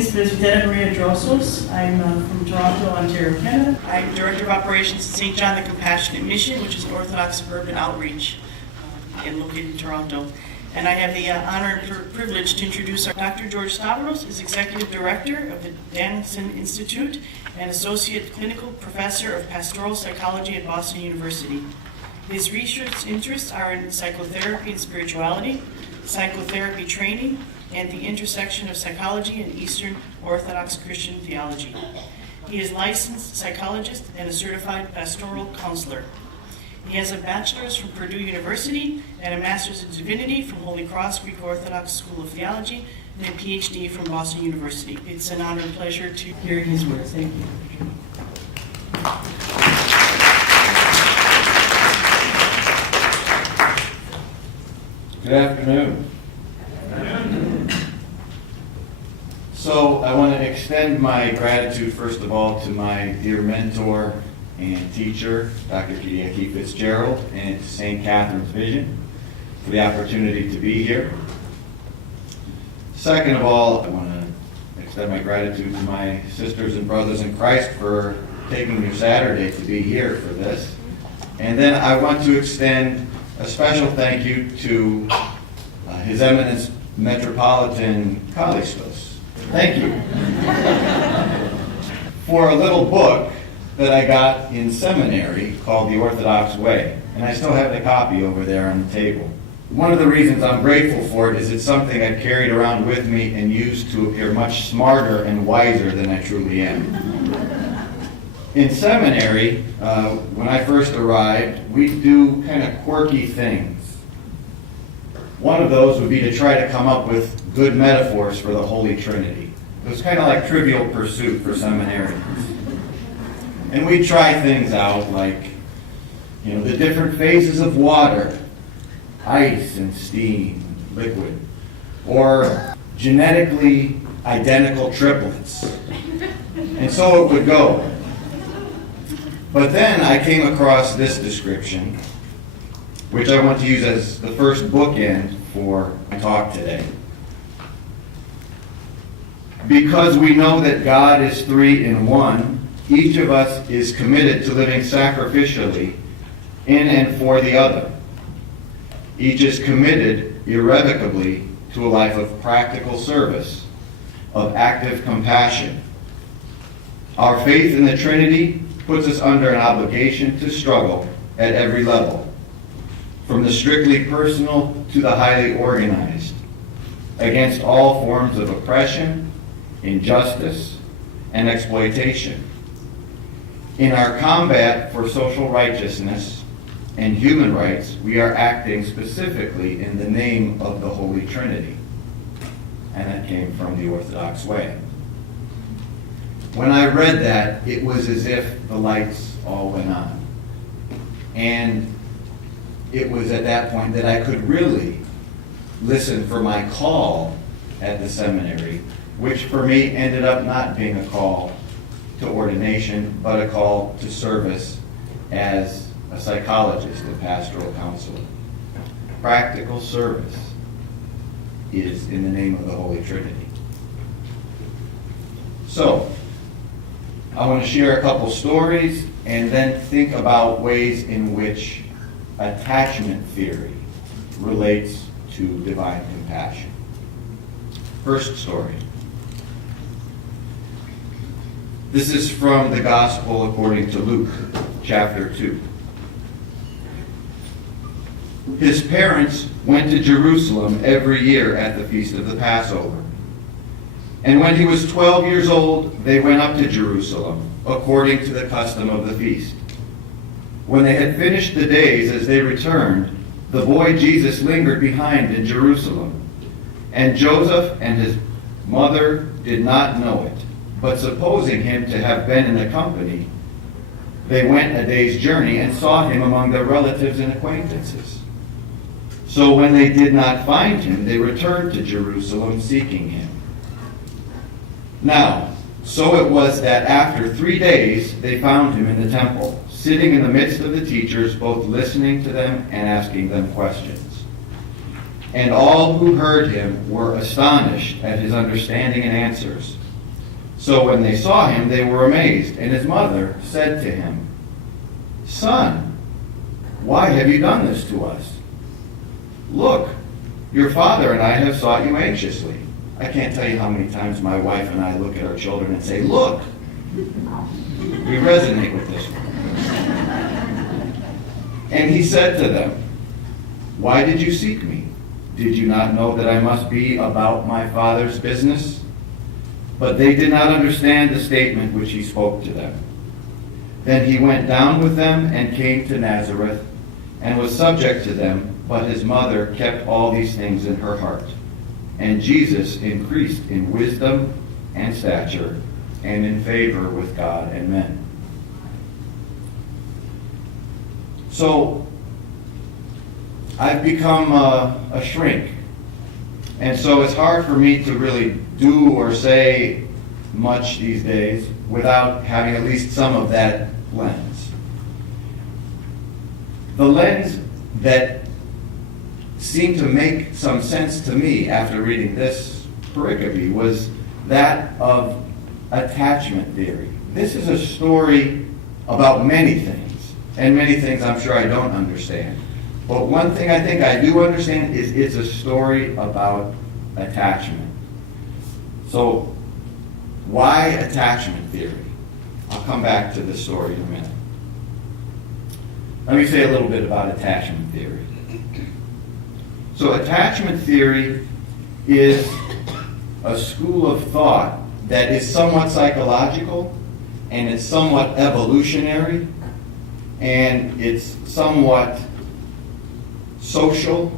is Presbytera Maria Drossos. I'm from Toronto, Ontario, Canada. I'm Director of Operations at St. John the Compassionate Mission, which is an Orthodox urban outreach and located in Toronto. And I have the honor and privilege to introduce Dr. George Stavros, is Executive Director of the Danielson Institute and Associate Clinical Professor of Pastoral Psychology at Boston University. His research interests are in psychotherapy and spirituality, psychotherapy training, and the intersection of psychology and Eastern Orthodox Christian theology. He is a licensed psychologist and a certified pastoral counselor. He has a bachelor's from Purdue University and a master's in divinity from Holy Cross Greek Orthodox School of Theology and a Ph.D. from Boston University. It's an honor and pleasure to hear his words. Thank you. Good afternoon. So I want to extend my gratitude, first of all, to my dear mentor and teacher, Dr. Kiyaki Fitzgerald, and to St. Catherine's Vision for the opportunity to be here. Second of all, I want to extend my gratitude to my sisters and brothers in Christ for taking your Saturday to be here for this. And then I want to extend a special thank you to His Eminence Metropolitan Kallistos. Thank you. For a little book that I got in seminary called The Orthodox Way. And I still have the copy over there on the table. One of the reasons I'm grateful for it is it's something I've carried around with me and used to appear much smarter and wiser than I truly am. In seminary, when I first arrived, we'd do kind of quirky things. One of those would be to try to come up with good metaphors for the Holy Trinity. It was kind of like Trivial Pursuit for seminarians. And we'd try things out like, the different phases of water, ice and steam, liquid, or genetically identical triplets. And so it would go. But then I came across this description, which I want to use as the first bookend for my talk today. Because we know that God is three in one, each of us is committed to living sacrificially in and for the other. Each is committed irrevocably to a life of practical service, of active compassion. Our faith in the Trinity puts us under an obligation to struggle at every level, from the strictly personal to the highly organized, against all forms of oppression, injustice, and exploitation. In our combat for social righteousness and human rights, we are acting specifically in the name of the Holy Trinity. And that came from the Orthodox Way. When I read that, it was as if the lights all went on. And it was at that point that I could really listen for my call at the seminary, which for me ended up not being a call to ordination, but a call to service as a psychologist, a pastoral counselor. Practical service is in the name of the Holy Trinity. So, I want to share a couple stories and then think about ways in which attachment theory relates to divine compassion. First story. This is from the Gospel according to Luke, chapter 2. His parents went to Jerusalem every year at the feast of the Passover. And when he was 12 years old, they went up to Jerusalem, according to the custom of the feast. When they had finished the days as they returned, the boy Jesus lingered behind in Jerusalem. And Joseph and his mother did not know it. But supposing him to have been in the company, they went a day's journey and saw him among their relatives and acquaintances. So when they did not find him, they returned to Jerusalem seeking him. Now, so it was that after 3 days they found him in the temple, sitting in the midst of the teachers, both listening to them and asking them questions. And all who heard him were astonished at his understanding and answers. So when they saw him, they were amazed. And his mother said to him, "Son, why have you done this to us? Look, your father and I have sought you anxiously." I can't tell you how many times my wife and I look at our children and say, "Look." We resonate with this one. And he said to them, "Why did you seek me? Did you not know that I must be about my Father's business?" But they did not understand the statement which he spoke to them. Then he went down with them and came to Nazareth and was subject to them, but his mother kept all these things in her heart. And Jesus increased in wisdom and stature and in favor with God and men. So, I've become a shrink. And so it's hard for me to really do or say much these days without having at least some of that lens. The lens that seemed to make some sense to me after reading this pericope was that of attachment theory. This is a story about many things, and many things I'm sure I don't understand. But one thing I think I do understand is it's a story about attachment. So, why attachment theory? I'll come back to the story in a minute. Let me say a little bit about attachment theory. So, attachment theory is a school of thought that is somewhat psychological, and it's somewhat evolutionary, and it's somewhat social,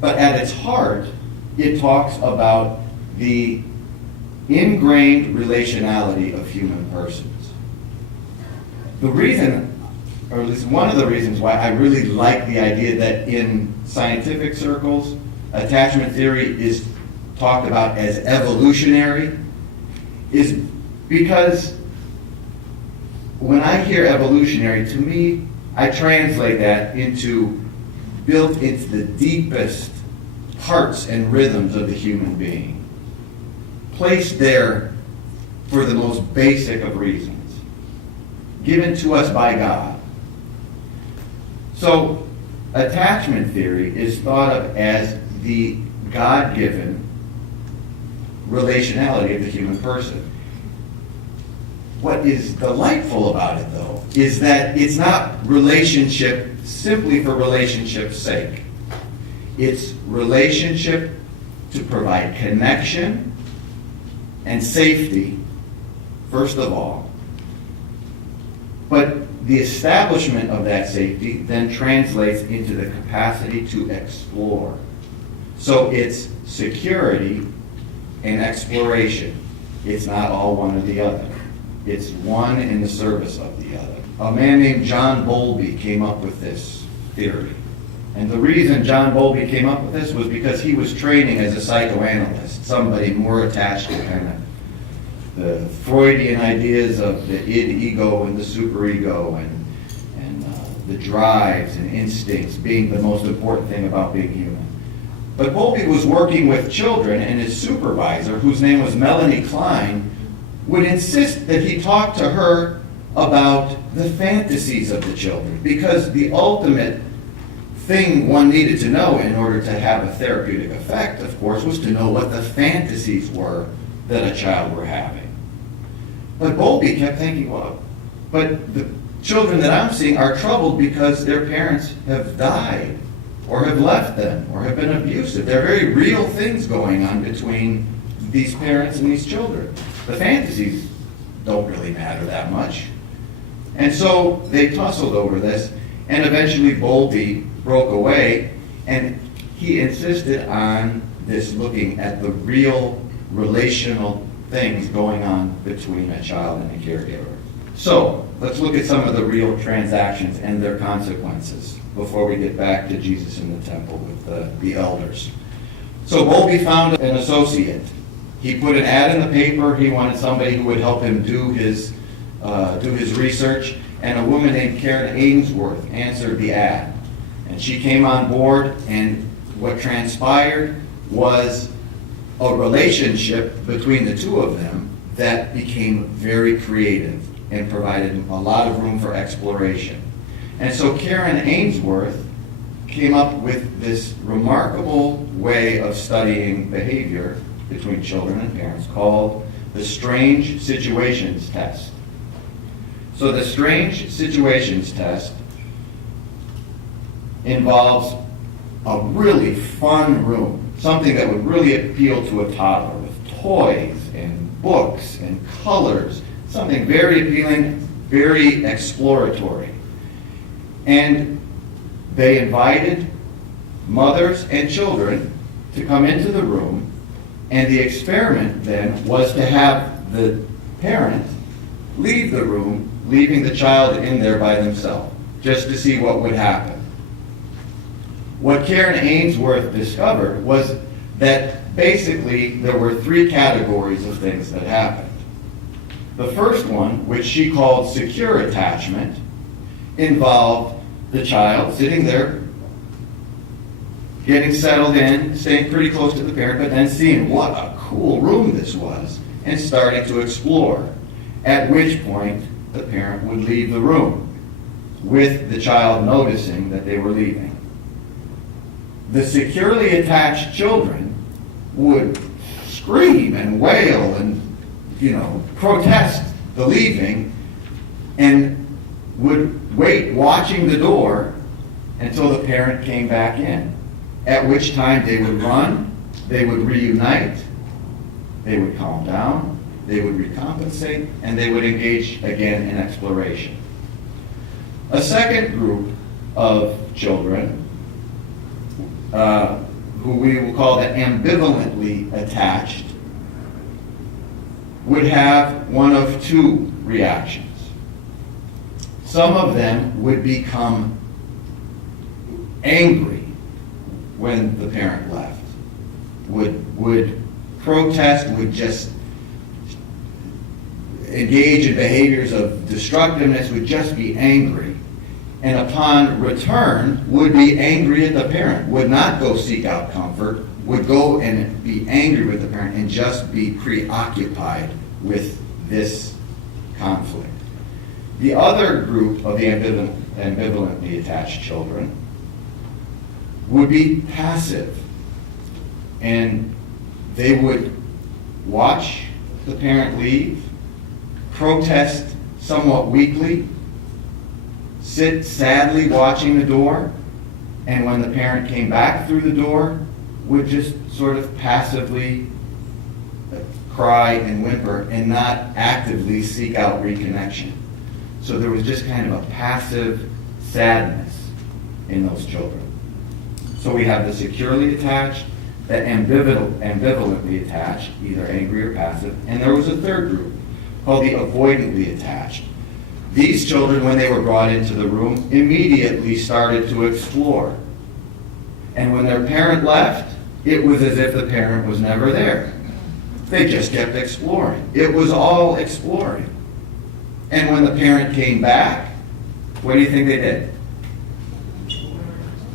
but at its heart, it talks about the ingrained relationality of human persons. The reason, or at least one of the reasons why I really like the idea that in scientific circles, attachment theory is talked about as evolutionary, is because when I hear evolutionary, to me, I translate that into built into the deepest hearts and rhythms of the human being, placed there for the most basic of reasons, given to us by God. So, attachment theory is thought of as the God-given relationality of the human person. What is delightful about it, though, is that it's not relationship simply for relationship's sake. It's relationship to provide connection and safety, first of all. But the establishment of that safety then translates into the capacity to explore. So it's security and exploration. It's not all one or the other. It's one in the service of the other. A man named John Bowlby came up with this theory. And the reason John Bowlby came up with this was because he was training as a psychoanalyst, somebody more attached to kind of the Freudian ideas of the id, ego, and the superego, and the drives and instincts being the most important thing about being human. But Bowlby was working with children, and his supervisor, whose name was Melanie Klein, would insist that he talk to her about the fantasies of the children, because the ultimate thing one needed to know in order to have a therapeutic effect, of course, was to know what the fantasies were that a child were having. But Bowlby kept thinking, well, but the children that I'm seeing are troubled because their parents have died, or have left them, or have been abusive. There are very real things going on between these parents and these children. The fantasies don't really matter that much. And so they tussled over this, and eventually Bowlby broke away, and he insisted on this looking at the real relational things going on between a child and a caregiver. So, let's look at some of the real transactions and their consequences before we get back to Jesus in the temple with the elders. So Bowlby found an associate. He put an ad in the paper. He wanted somebody who would help him do his research, and a woman named Karen Ainsworth answered the ad. And she came on board, and what transpired was a relationship between the two of them that became very creative and provided a lot of room for exploration. And so Karen Ainsworth came up with this remarkable way of studying behavior between children and parents called the strange situations test. So the strange situations test involves a really fun room, something that would really appeal to a toddler, with toys and books and colors, something very appealing, very exploratory. And they invited mothers and children to come into the room, and the experiment then was to have the parent leave the room, leaving the child in there by themselves, just to see what would happen. What Karen Ainsworth discovered was that basically there were three categories of things that happened. The first one, which she called secure attachment, involved the child sitting there, getting settled in, staying pretty close to the parent, but then seeing what a cool room this was and starting to explore, at which point the parent would leave the room with the child noticing that they were leaving. The securely attached children would scream and wail and, protest the leaving, and would wait watching the door until the parent came back in, at which time they would run, they would reunite, they would calm down, they would recompensate, and they would engage again in exploration. A second group of children, who we will call the ambivalently attached, would have one of two reactions. Some of them would become angry when the parent left, would protest, would just engage in behaviors of destructiveness, would just be angry. And upon return, would be angry at the parent, would not go seek out comfort, would go and be angry with the parent and just be preoccupied with this conflict. The other group of the ambivalently attached children would be passive, and they would watch the parent leave, protest somewhat weakly, sit sadly watching the door, and when the parent came back through the door, would just sort of passively cry and whimper and not actively seek out reconnection. So there was just kind of a passive sadness in those children. So we have the securely attached, the ambivalently attached, either angry or passive, and there was a third group called the avoidantly attached. These children, when they were brought into the room, immediately started to explore. And when their parent left, it was as if the parent was never there. They just kept exploring. It was all exploring. And when the parent came back, what do you think they did?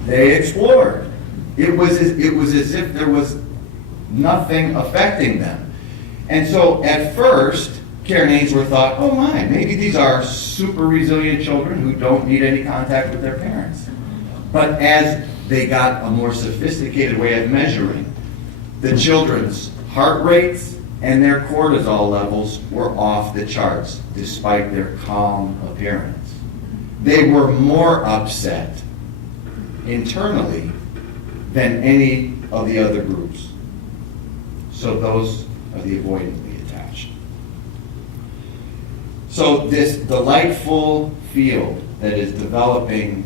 They explored. It was as if there was nothing affecting them. And so at first, Karen Ainsworth thought, oh my, maybe these are super resilient children who don't need any contact with their parents. But as they got a more sophisticated way of measuring, the children's heart rates and their cortisol levels were off the charts, despite their calm appearance. They were more upset internally than any of the other groups. So those are the avoidantly attached. So this delightful field that is developing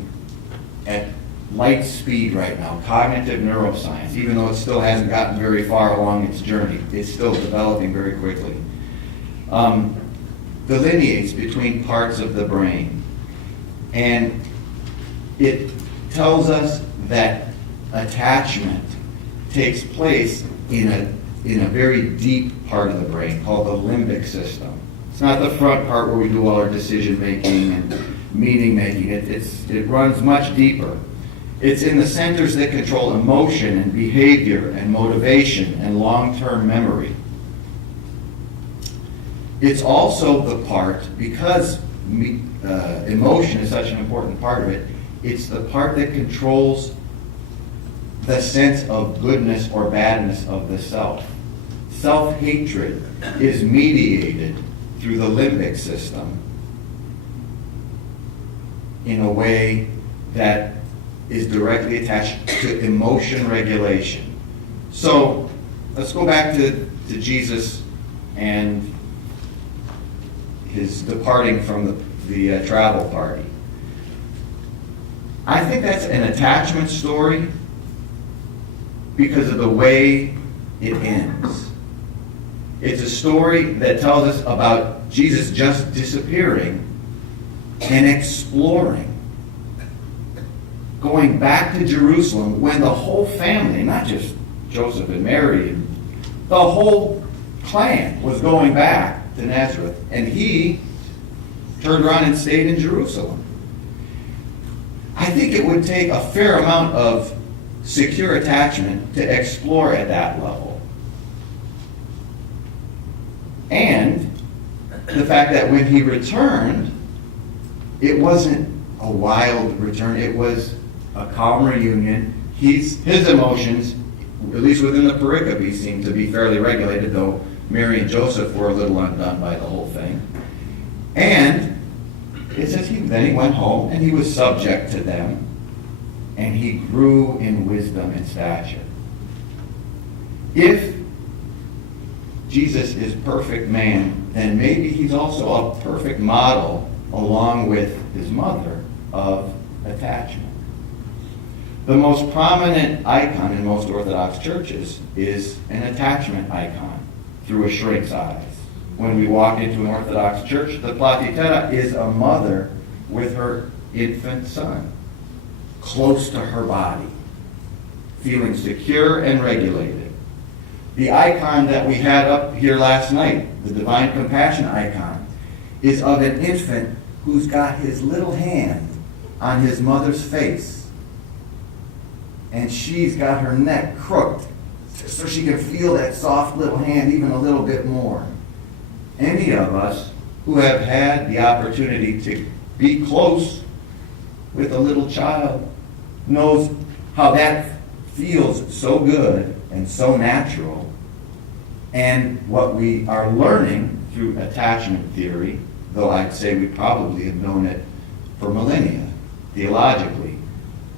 at light speed right now, cognitive neuroscience, even though it still hasn't gotten very far along its journey, it's still developing very quickly, delineates between parts of the brain. And it tells us that attachment takes place in a very deep part of the brain called the limbic system. It's not the front part where we do all our decision making and meaning making. It runs much deeper. It's in the centers that control emotion and behavior and motivation and long-term memory. It's also the part, because emotion is such an important part of it, it's the part that controls the sense of goodness or badness of the self. Self-hatred is mediated through the limbic system in a way that is directly attached to emotion regulation. So let's go back to Jesus and his departing from the travel party. I think that's an attachment story because of the way it ends. It's a story that tells us about Jesus just disappearing and exploring, going back to Jerusalem when the whole family, not just Joseph and Mary, the whole clan was going back to Nazareth, and he turned around and stayed in Jerusalem. I think it would take a fair amount of secure attachment to explore at that level. And the fact that when he returned, it wasn't a wild return, it was a calm reunion. His emotions, at least within the pericope, seemed to be fairly regulated, though Mary and Joseph were a little undone by the whole thing. And it says then he went home and he was subject to them, and he grew in wisdom and stature. If Jesus is perfect man, then maybe he's also a perfect model, along with his mother, of attachment. The most prominent icon in most Orthodox churches is an attachment icon through a shrink's eyes. When we walk into an Orthodox church, the platitera is a mother with her infant son, close to her body, feeling secure and regulated. The icon that we had up here last night, the Divine Compassion icon, is of an infant who's got his little hand on his mother's face. And she's got her neck crooked so she can feel that soft little hand even a little bit more. Any of us who have had the opportunity to be close with a little child knows how that feels so good and so natural. And what we are learning through attachment theory, though I'd say we probably have known it for millennia, theologically,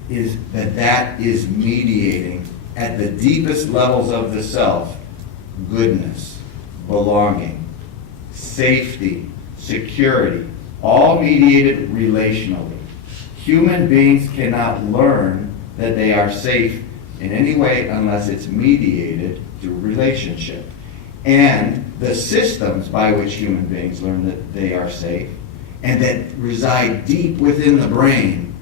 is that is mediating at the deepest levels of the self goodness, belonging, safety, security, all mediated relationally. Human beings cannot learn that they are safe in any way unless it's mediated through relationship. And the systems by which human beings learn that they are safe and that reside deep within the brain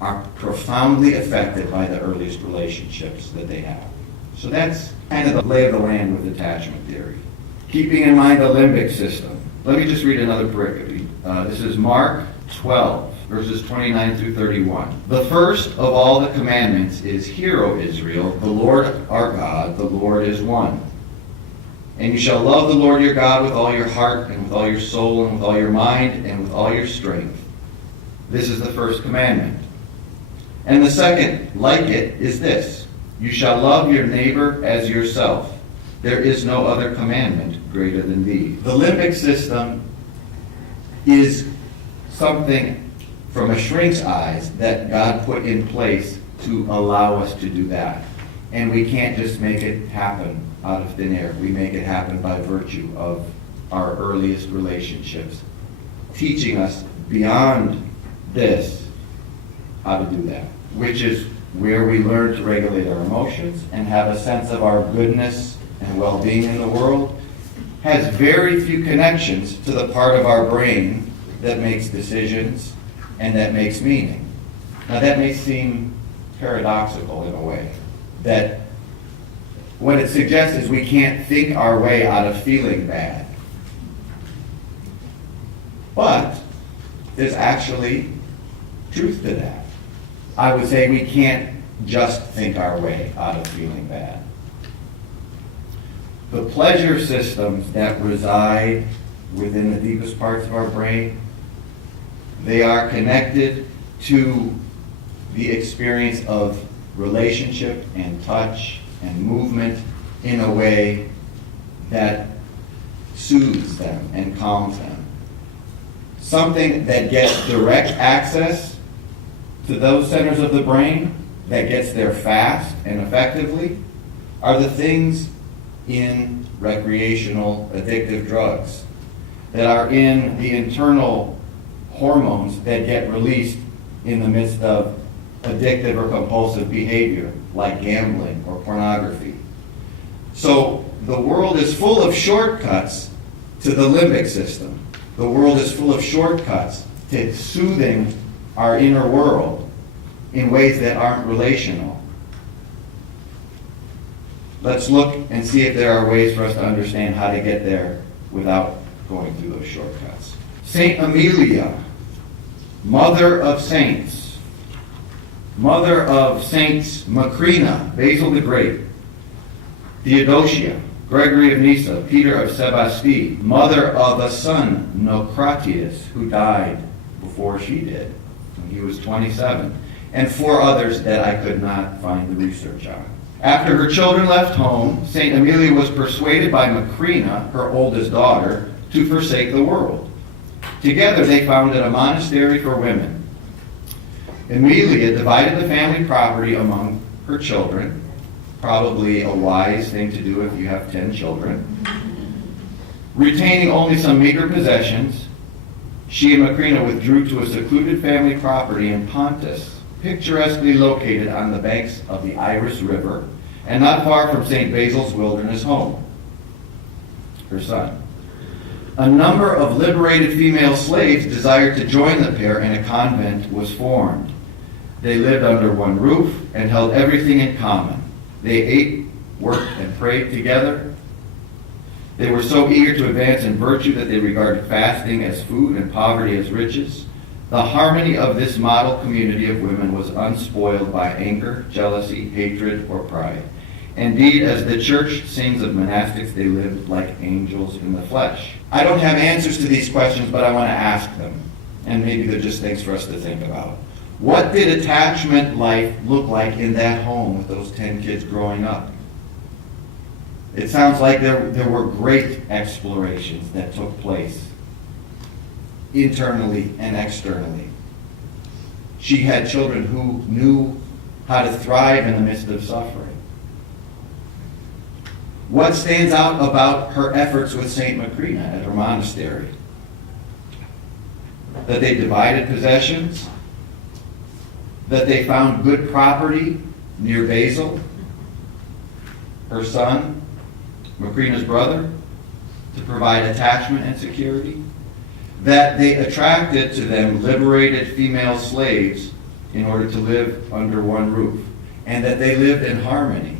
are profoundly affected by the earliest relationships that they have. So that's kind of the lay of the land with attachment theory. Keeping in mind the limbic system. Let me just read another pericope. This is Mark 12, verses 29 through 31. The first of all the commandments is, Hear, O Israel, the Lord our God, the Lord is one. And you shall love the Lord your God with all your heart and with all your soul and with all your mind and with all your strength. This is the first commandment. And the second, like it, is this: you shall love your neighbor as yourself. There is no other commandment greater than these. The limbic system is something from a shrink's eyes that God put in place to allow us to do that. And we can't just make it happen out of thin air. We make it happen by virtue of our earliest relationships, teaching us beyond this how to do that, which is where we learn to regulate our emotions and have a sense of our goodness and well-being in the world, has very few connections to the part of our brain that makes decisions and that makes meaning. Now that may seem paradoxical in a way, that what it suggests is we can't think our way out of feeling bad. But there's actually truth to that. I would say we can't just think our way out of feeling bad. The pleasure systems that reside within the deepest parts of our brain, they are connected to the experience of relationship and touch and movement in a way that soothes them and calms them. Something that gets direct access to those centers of the brain, that gets there fast and effectively, are the things in recreational addictive drugs, that are in the internal hormones that get released in the midst of addictive or compulsive behavior, like gambling or pornography. So the world is full of shortcuts to the limbic system. The world is full of shortcuts to soothing our inner world in ways that aren't relational. Let's look and see if there are ways for us to understand how to get there without going through those shortcuts. Saint Amelia, mother of saints, mother of Saints Macrina, Basil the Great, Theodosia, Gregory of Nyssa, Peter of Sebasti, mother of a son, Nocratius, who died before she did, when he was 27, and 4 others that I could not find the research on. After her children left home, St. Amelia was persuaded by Macrina, her oldest daughter, to forsake the world. Together they founded a monastery for women. Amelia divided the family property among her children, probably a wise thing to do if you have 10 children. Retaining only some meager possessions, she and Macrina withdrew to a secluded family property in Pontus, picturesquely located on the banks of the Iris River and not far from St. Basil's wilderness home, her son. A number of liberated female slaves desired to join the pair, and a convent was formed. They lived under one roof and held everything in common. They ate, worked, and prayed together. They were so eager to advance in virtue that they regarded fasting as food and poverty as riches. The harmony of this model community of women was unspoiled by anger, jealousy, hatred, or pride. Indeed, as the church sings of monastics, they lived like angels in the flesh. I don't have answers to these questions, but I want to ask them. And maybe they're just things for us to think about. What did attachment life look like in that home with those 10 kids growing up? It sounds like there were great explorations that took place internally and externally. She had children who knew how to thrive in the midst of suffering. What stands out about her efforts with St. Macrina at her monastery? That they divided possessions, that they found good property near Basil, her son, Macrina's brother, to provide attachment and security, that they attracted to them liberated female slaves in order to live under one roof, and that they lived in harmony.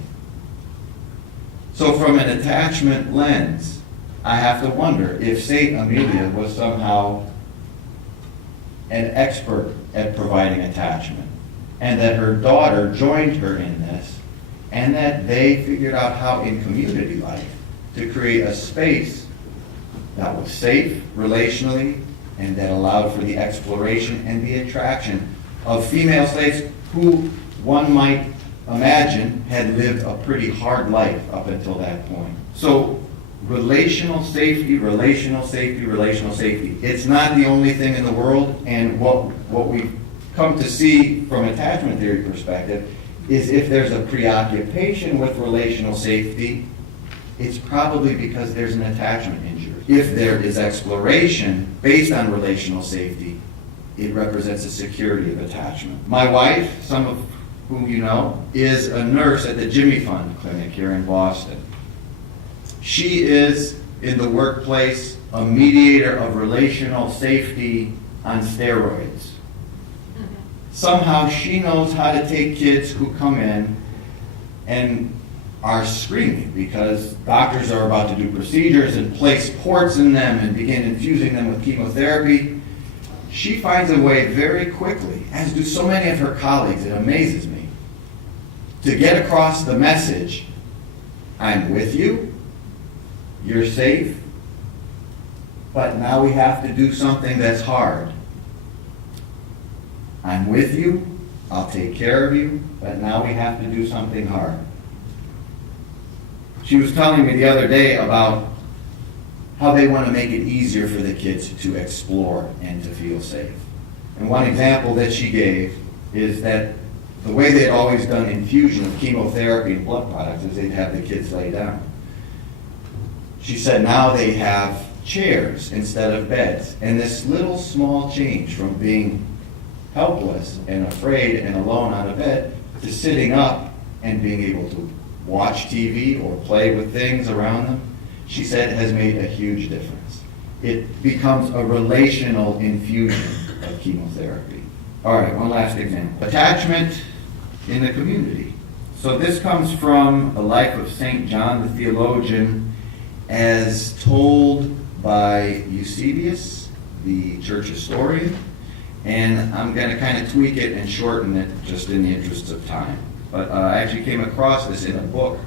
So from an attachment lens, I have to wonder if St. Amelia was somehow an expert at providing attachment, and that her daughter joined her in this, and that they figured out how in community life to create a space that was safe relationally and that allowed for the exploration and the attraction of female slaves who one might imagine had lived a pretty hard life up until that point. So relational safety, relational safety, relational safety. It's not the only thing in the world, and what we've come to see from attachment theory perspective is if there's a preoccupation with relational safety, it's probably because there's an attachment injury. If there is exploration based on relational safety, it represents a security of attachment. My wife, some of whom you know, is a nurse at the Jimmy Fund Clinic here in Boston. She is, in the workplace, a mediator of relational safety on steroids. Somehow she knows how to take kids who come in and are screaming because doctors are about to do procedures and place ports in them and begin infusing them with chemotherapy. she finds a way very quickly, as do so many of her colleagues, it amazes me, to get across the message, I'm with you, you're safe, but now we have to do something that's hard. I'm with you, I'll take care of you, but now we have to do something hard. She was telling me the other day about how they want to make it easier for the kids to explore and to feel safe. And one example that she gave is that the way they'd always done infusion of chemotherapy and blood products is they'd have the kids lay down. She said now they have chairs instead of beds. And this little small change from being helpless and afraid and alone on a bed to sitting up and being able to watch TV or play with things around them, she said has made a huge difference. It becomes a relational infusion of chemotherapy. All right, one last example. Attachment in the community. So this comes from the life of St. John the theologian as told by Eusebius, the church historian, and I'm going to kind of tweak it and shorten it just in the interest of time. But I actually came across this in a book,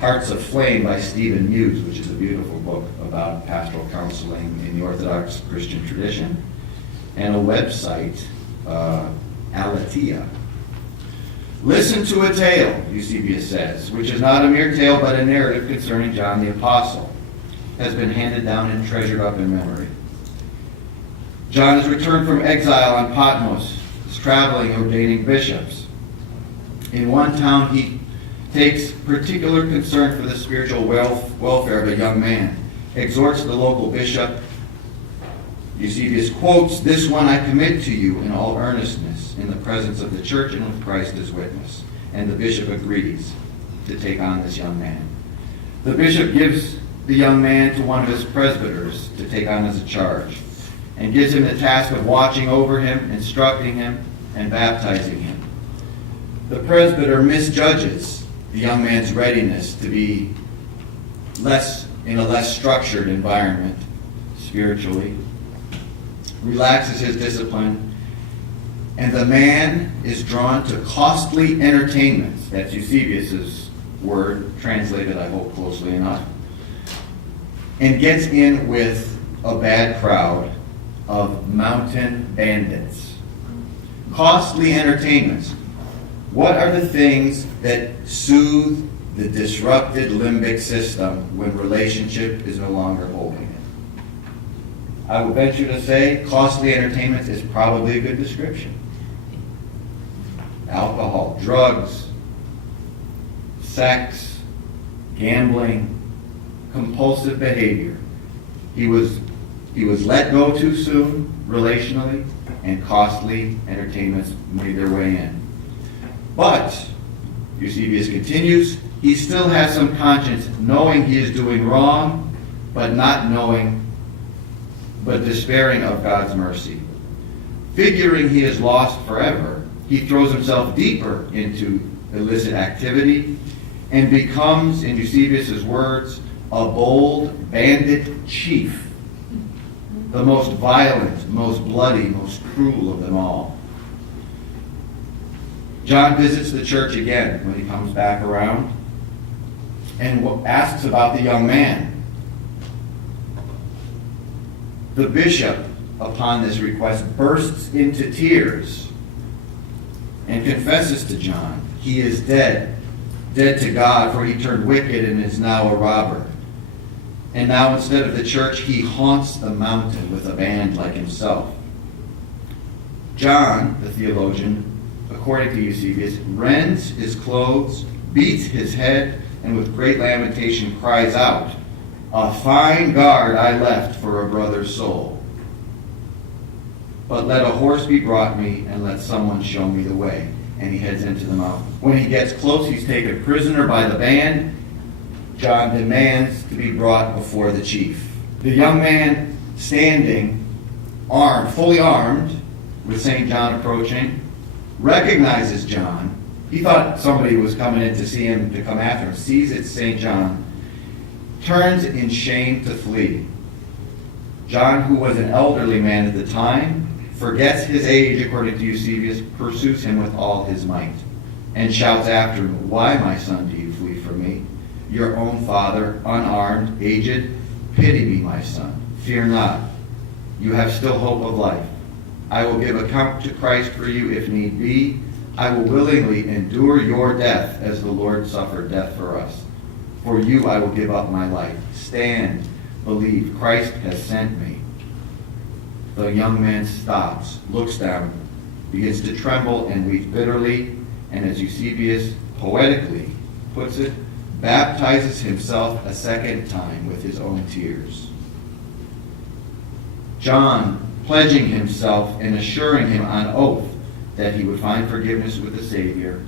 Hearts of Flame by Stephen Muse, which is a beautiful book about pastoral counseling in the Orthodox Christian tradition, and a website, Aletheia. Listen to a tale, Eusebius says, which is not a mere tale but a narrative concerning John the Apostle, has been handed down and treasured up in memory. John has returned from exile on Patmos, is traveling, ordaining bishops. In one town, he takes particular concern for the spiritual welfare of a young man, exhorts the local bishop. Eusebius quotes, "This one I commit to you in all earnestness, in the presence of the church and with Christ as witness." And the bishop agrees to take on this young man. The bishop gives the young man to one of his presbyters to take on as a charge, and gives him the task of watching over him, instructing him, and baptizing him. The presbyter misjudges the young man's readiness to be in a less structured environment spiritually, relaxes his discipline, and the man is drawn to costly entertainments. That's Eusebius's word, translated, I hope, closely enough, and gets in with a bad crowd of mountain bandits. Costly entertainments. What are the things that soothe the disrupted limbic system when relationship is no longer holding it? I would venture to say costly entertainments is probably a good description. Alcohol, drugs, sex, gambling, compulsive behavior. He was let go too soon relationally, and costly entertainments made their way in. But, Eusebius continues, he still has some conscience, knowing he is doing wrong, but despairing of God's mercy. Figuring he is lost forever, he throws himself deeper into illicit activity and becomes, in Eusebius' words, a bold bandit chief, the most violent, most bloody, most cruel of them all. John visits the church again when he comes back around and asks about the young man. The bishop, upon this request, bursts into tears and confesses to John, he is dead to God, for he turned wicked and is now a robber. And now instead of the church, he haunts the mountain with a band like himself. John, the theologian, according to Eusebius, rends his clothes, beats his head, and with great lamentation cries out, "A fine guard I left for a brother's soul. But let a horse be brought me, and let someone show me the way." And he heads into the mountain. When he gets close, he's taken prisoner by the band. John demands to be brought before the chief. The young man standing, armed, fully armed, with St. John approaching, recognizes John. He thought somebody was coming in to see him, to come after him. Sees it's St. John. Turns in shame to flee. John, who was an elderly man at the time, forgets his age, according to Eusebius, pursues him with all his might, and shouts after him, "Why, my son, do you flee from me? Your own father, unarmed, aged, pity me, my son. Fear not. You have still hope of life. I will give account to Christ for you if need be. I will willingly endure your death as the Lord suffered death for us. For you I will give up my life. Stand, believe, Christ has sent me." The young man stops, looks down, begins to tremble and weep bitterly, and as Eusebius poetically puts it, baptizes himself a second time with his own tears. John, pledging himself and assuring him on oath that he would find forgiveness with the Savior,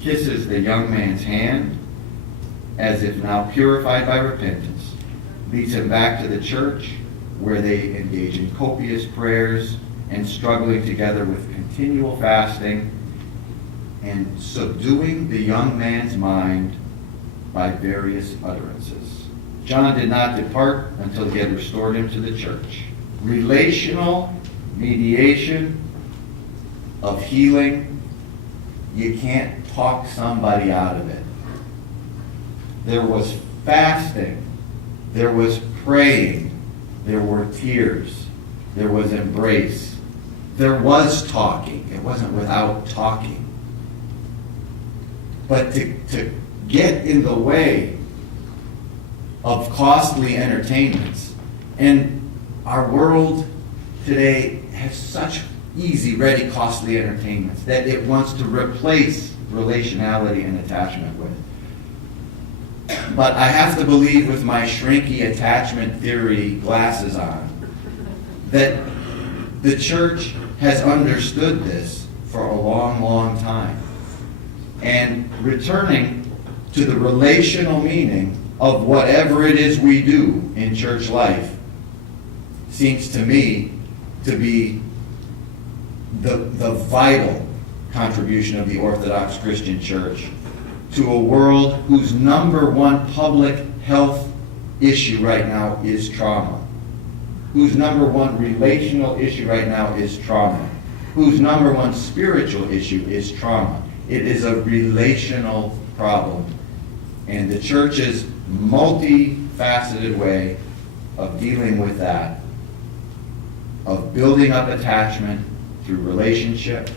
kisses the young man's hand as if now purified by repentance, leads him back to the church where they engage in copious prayers and struggling together with continual fasting and subduing the young man's mind by various utterances. John did not depart until he had restored him to the church. Relational mediation of healing, you can't talk somebody out of it. There was fasting, there was praying, there were tears, there was embrace, there was talking. It wasn't without talking. But to get in the way of costly entertainments, and our world today has such easy, ready, costly entertainments that it wants to replace relationality and attachment with. But I have to believe, with my shrinky attachment theory glasses on, that the church has understood this for a long, long time. And returning to the relational meaning of whatever it is we do in church life seems to me to be the vital contribution of the Orthodox Christian Church to a world whose number one public health issue right now is trauma, whose number one relational issue right now is trauma, whose number one spiritual issue is trauma. It is a relational problem. And the church's multifaceted way of dealing with that, of building up attachment through relationship,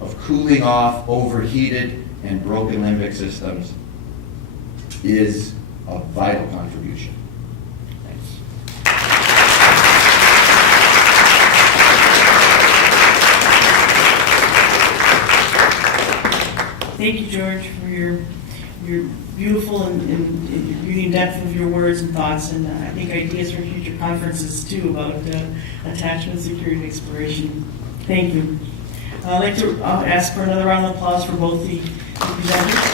of cooling off overheated and broken limbic systems, is a vital contribution. Thanks. Thank you, George, for your beautiful and beauty and depth of your words and thoughts, and I think ideas for future conferences too about attachment, security, and exploration. Thank you. I'd like to ask for another round of applause for both the presenters.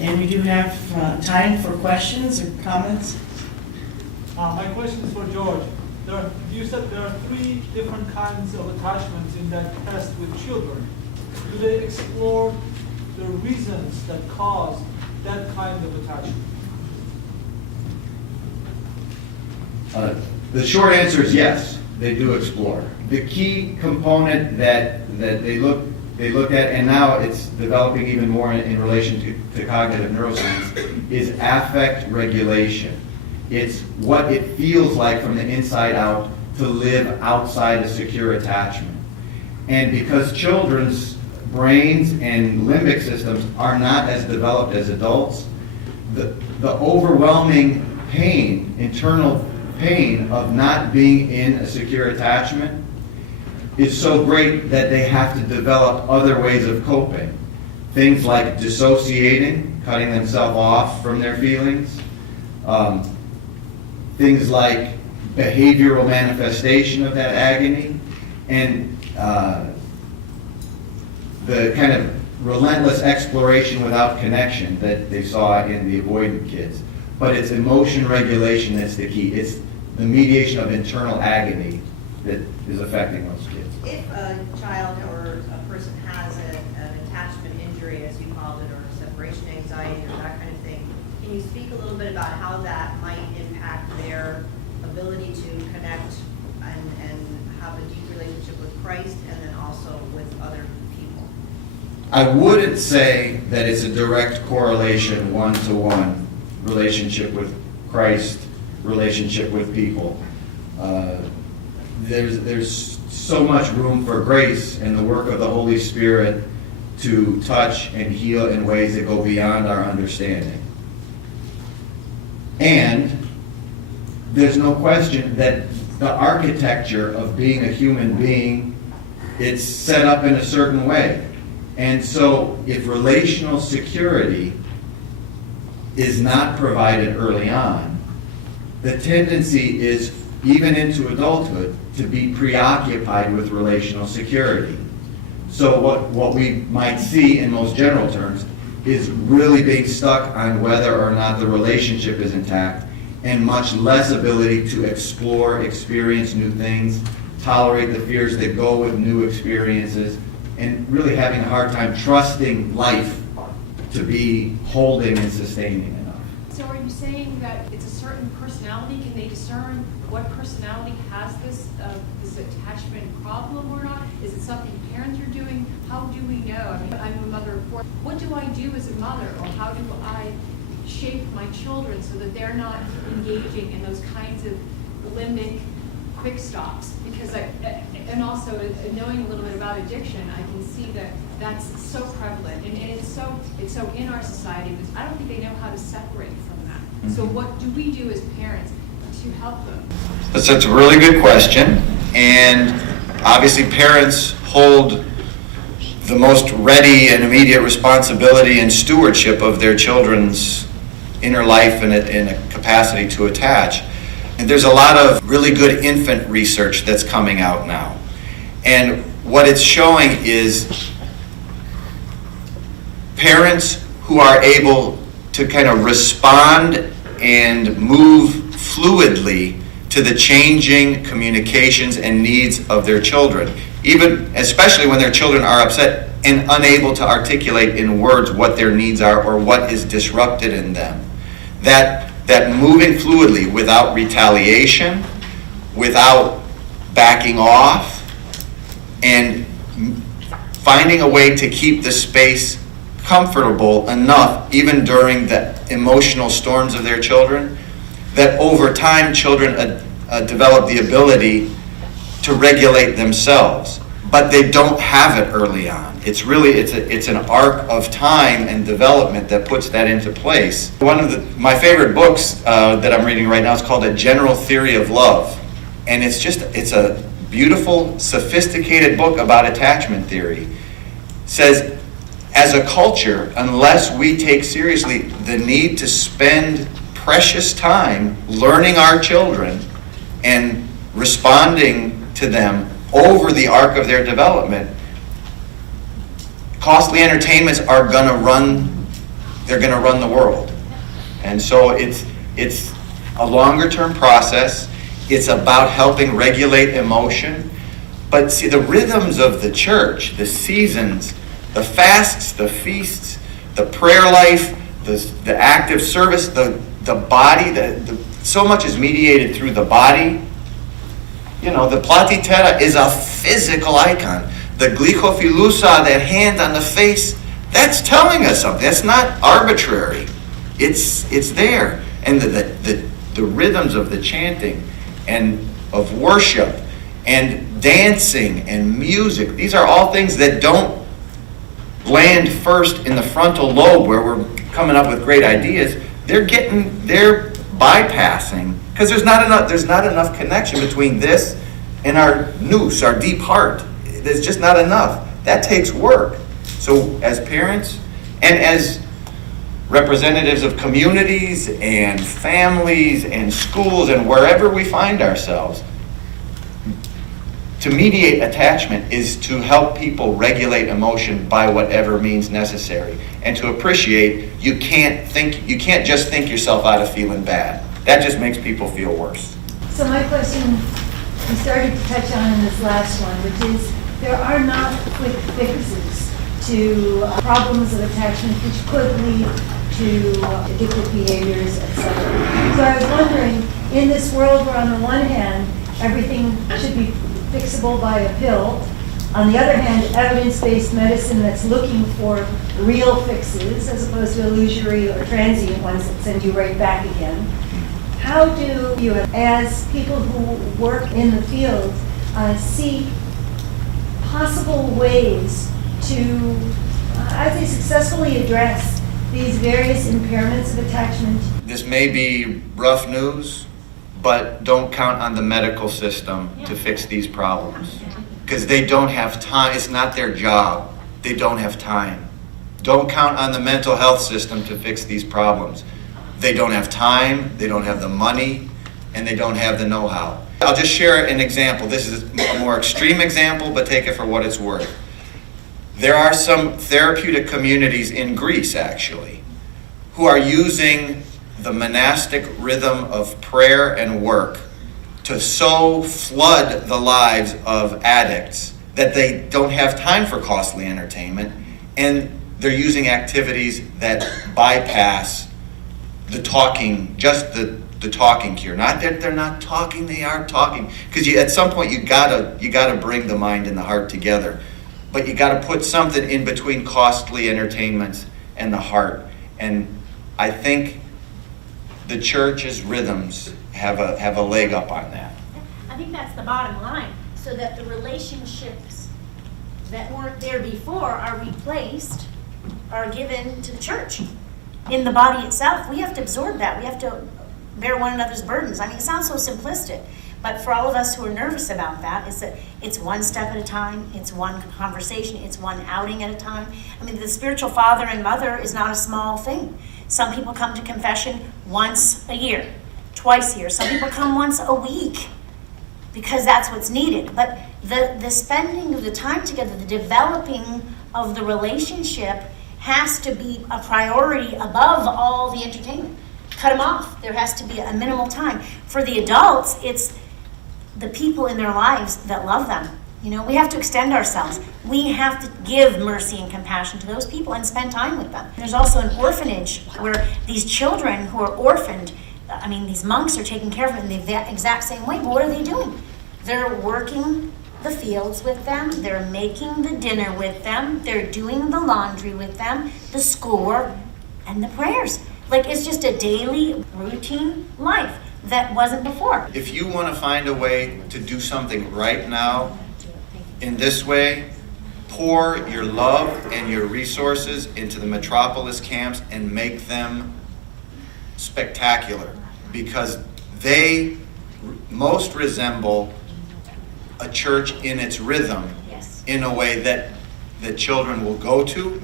And we do have time for questions or comments. My question is for George. You said there are 3 different kinds of attachments in that test with children. Do they explore the reasons that cause that kind of attachment? The short answer is yes, they do explore. The key component that they look at, and now it's developing even more in relation to cognitive neuroscience, is affect regulation. It's what it feels like from the inside out to live outside a secure attachment. And because children's brains and limbic systems are not as developed as adults, the overwhelming pain, internal pain of not being in a secure attachment is so great that they have to develop other ways of coping. Things like dissociating, cutting themselves off from their feelings. Things like behavioral manifestation of that agony, and the kind of relentless exploration without connection that they saw in the avoidant kids. But it's emotion regulation that's the key. It's the mediation of internal agony that is affecting those kids. If a child or a person has an attachment injury, as you called it, or separation anxiety or that kind of thing, can you speak a little bit about how that might impact their ability and then also with other people? I wouldn't say that it's a direct correlation, one-to-one, relationship with Christ, relationship with people. There's so much room for grace and the work of the Holy Spirit to touch and heal in ways that go beyond our understanding. And there's no question that the architecture of being a human being, it's set up in a certain way. And so if relational security is not provided early on, the tendency is, even into adulthood, to be preoccupied with relational security. So what we might see in most general terms is really being stuck on whether or not the relationship is intact, and much less ability to explore, experience new things, tolerate the fears that go with new experiences, and really having a hard time trusting life to be holding and sustaining enough. So are you saying that it's a certain personality? Can they discern what personality has this attachment problem or not? Is it something parents are doing? How do we know? I mean, I'm a mother of 4. What do I do as a mother, or how do I shape my children so that they're not engaging in those kinds of limbic quick stops? Because and also knowing a little bit about addiction, I can see that that's so prevalent, and it's so in our society, because I don't think they know how to separate from that. Mm-hmm. So what do we do as parents to help them? That's a really good question, and obviously parents hold the most ready and immediate responsibility and stewardship of their children's inner life and a capacity to attach. And there's a lot of really good infant research that's coming out now. And what it's showing is parents who are able to kind of respond and move fluidly to the changing communications and needs of their children, even especially when their children are upset and unable to articulate in words what their needs are or what is disrupted in them. That moving fluidly without retaliation, without backing off, and finding a way to keep the space comfortable enough, even during the emotional storms of their children, that over time children develop the ability to regulate themselves, but they don't have it early on. It's an arc of time and development that puts that into place. One of my favorite books that I'm reading right now is called A General Theory of Love, and it's a beautiful, sophisticated book about attachment theory. It says, as a culture, unless we take seriously the need to spend precious time learning our children and responding to them over the arc of their development, costly entertainments are gonna run the world. And so it's a longer term process. It's about helping regulate emotion. But see, the rhythms of the church, the seasons, the fasts, the feasts, the prayer life, the active service, the body, so much is mediated through the body. You know, the platitera is a physical icon. The glycophilusa, that hand on the face, that's telling us something. That's not arbitrary. It's there. And the rhythms of the chanting and of worship and dancing and music, these are all things that don't land first in the frontal lobe where we're coming up with great ideas. They're bypassing, because there's not enough connection between this and our nous, our deep heart. There's just not enough. That takes work. So as parents and as representatives of communities and families and schools and wherever we find ourselves, to mediate attachment is to help people regulate emotion by whatever means necessary, and to appreciate you can't just think yourself out of feeling bad. That just makes people feel worse. So my question, we started to touch on in this last one, which is there are not quick fixes to problems of attachment which could lead to addictive behaviors, etc. So I was wondering, in this world where on the one hand everything should be fixable by a pill, On the other hand, evidence-based medicine that's looking for real fixes as opposed to illusory or transient ones that send you right back again. How do you, as people who work in the field, see possible ways to, I would say, successfully address these various impairments of attachment? This may be rough news, but don't count on the medical system to fix these problems. Because they don't have time. It's not their job. They don't have time. Don't count on the mental health system to fix these problems. They don't have time, they don't have the money, and they don't have the know-how. I'll just share an example. This is a more extreme example, but take it for what it's worth. There are some therapeutic communities in Greece, actually, who are using the monastic rhythm of prayer and work to so flood the lives of addicts that they don't have time for costly entertainment, and they're using activities that bypass the talking, just the talking cure. Not that they're not talking, they are talking. Because at some point you gotta bring the mind and the heart together. But you gotta put something in between costly entertainments and the heart. And I think the church's rhythms have a leg up on that. I think that's the bottom line, so that the relationships that weren't there before are replaced, are given to the church. In the body itself, we have to absorb that. We have to bear one another's burdens. I mean, it sounds so simplistic, but for all of us who are nervous about that, is that it's one step at a time, it's one conversation, it's one outing at a time. I mean, the spiritual father and mother is not a small thing. Some people come to confession once a year, twice a year. Some people come once a week because that's what's needed. But the spending of the time together, the developing of the relationship has to be a priority above all the entertainment. Cut them off. There has to be a minimal time. For the adults, it's the people in their lives that love them. You know, we have to extend ourselves. We have to give mercy and compassion to those people and spend time with them. There's also an orphanage where these children who are orphaned, I mean, these monks are taking care of them in the exact same way, but what are they doing? They're working the fields with them, they're making the dinner with them, they're doing the laundry with them, the schoolwork, and the prayers. Like, it's just a daily routine life that wasn't before. If you want to find a way to do something right now in this way, pour your love and your resources into the metropolis camps and make them spectacular, because they most resemble a church in its rhythm, Yes. in a way that the children will go to,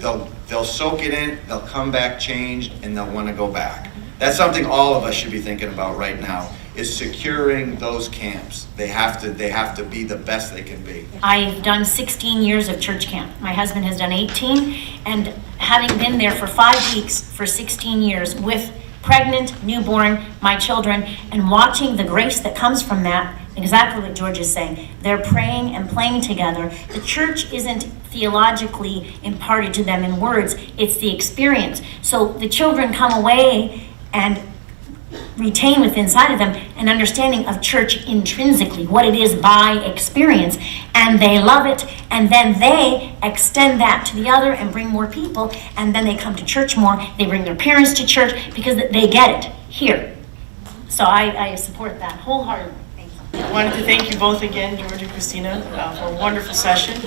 they'll soak it in, they'll come back changed, and they'll want to go back. That's something all of us should be thinking about right now, is securing those camps. They have to be the best they can be. I've done 16 years of church camp. My husband has done 18, and having been there for 5 weeks for 16 years with pregnant, newborn, my children, and watching the grace that comes from that, exactly what George is saying. They're praying and playing together. The church isn't theologically imparted to them in words, it's the experience. So the children come away and retain within inside of them an understanding of church intrinsically, what it is by experience, and they love it, and then they extend that to the other and bring more people, and then they come to church more. They bring their parents to church because they get it here. So I support that wholeheartedly. Thank you. I wanted to thank you both again, George and Christina, for a wonderful session.